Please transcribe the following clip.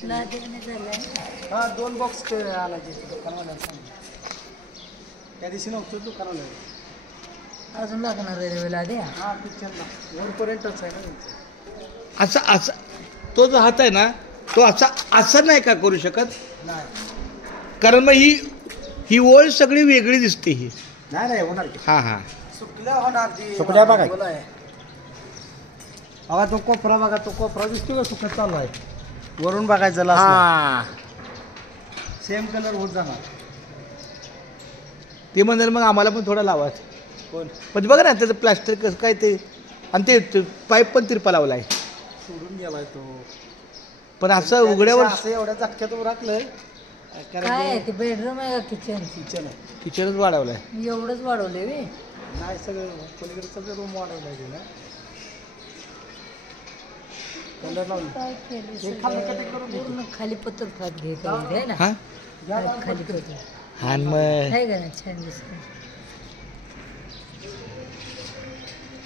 हा 2 बॉक्स आणायचे दुकानाला सांग. त्या दिवशी नव्हतं दुकानाला. अजून लागणार रेल्वेला द्या. हा किचनला वरपर्यंतच आहे ना त्यांचं. असं असं तो जो हात आहे ना तो असा असं नाही का करू शकत? नाही कारण मग ही ओळ सगळी वेगळी दिसते ही. नाही नाही होणार की. हां हां सुकल्या होणार ती. सुकल्या बघा. बघा तो कोपरा बघा, तो कोपरा दिसतो का सुकत चालू आहे. वरून बघायचं लास्ट हां सेम कलर होत जाणार. ते म्हणाल मग आम्हाला पण थोडा लावायचं. कोण पण बघा ना त्याचं प्लास्टर कसं काय ते आणि ते पाईप पण तिरपा लावला आहे. सोडून गेलाय तो. पण असं उघड्यावर असं एवढ्या झटक्यात राखलंय. काय आहे ते बेडरूम आहे का किचन? किचन आहे. किचनच वाढवलं आहे. एवढंच वाढवले वे. नाही सगळं पलीकडे सगळं रूम वाढवलाय तिला. कलर लावून काय केलं हे खाली सगळं? कटिंग करून पूर्ण खाली पत्तर खात घेत आहे ना. हां खाली पत्तर आणि मग आहे का ना छान दिसत.